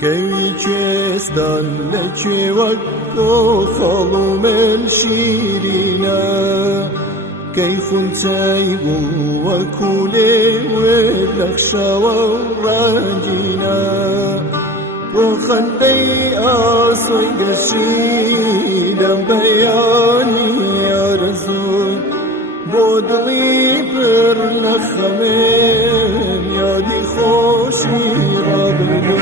كيستان لكي وقتو خلو من شيرينا كيف تايبو وكولي ولخشا وراجينا روخن بي آسوي قسيدا بياني يا رسول بودلي برنخمين يا دي خوشي رابلو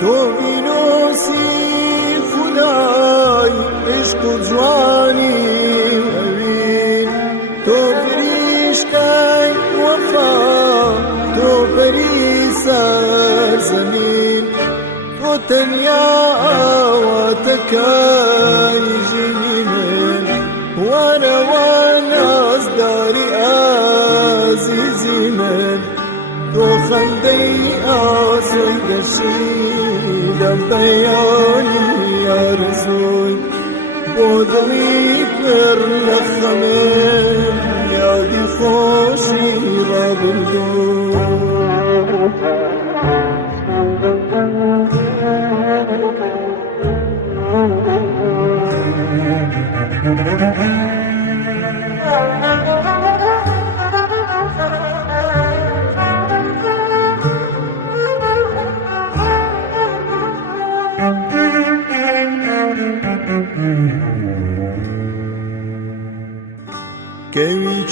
دومينوسي خداي عشق جواني أمين تو بريشتاي وفا تو بريسار زمين تو تنيا وتكاي جنين وانا أصداري عزيزين تو خندي آسي قشيدا بياني يا رسول بودلي برنخمين يا دي خوشي رابلدو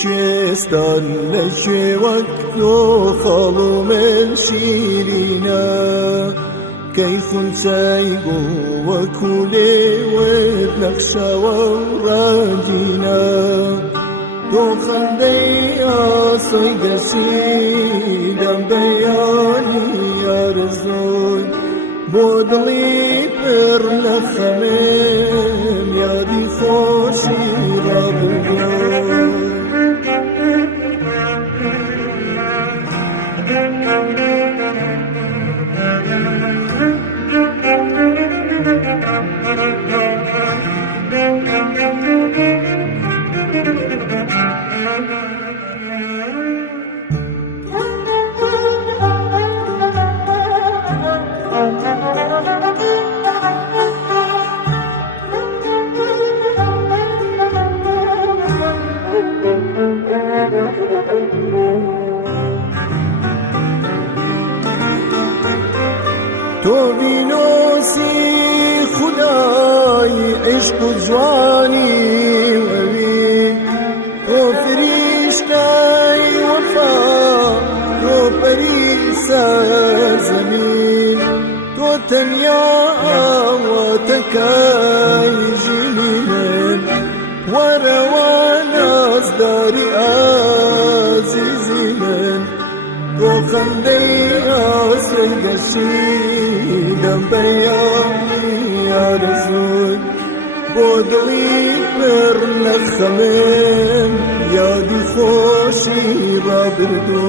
كيستان لكي وقتو خلو من شيرينا كيف تايبو وكولي ولخشا وراجينا دوخن بي آسوي قسيدا بياني يا رسول بودلي برنخمين يا دي خوشي رابلو تو بینوسی خدای عشق و جوانی وی تو فرشتای وفا تو پریسا زمین تو تنیا و تکای جنین و روان از داری عزیزین تو خندی آسر گشیدم بیانی یا رسول بودلی برنخمین یادی خوشی را بردو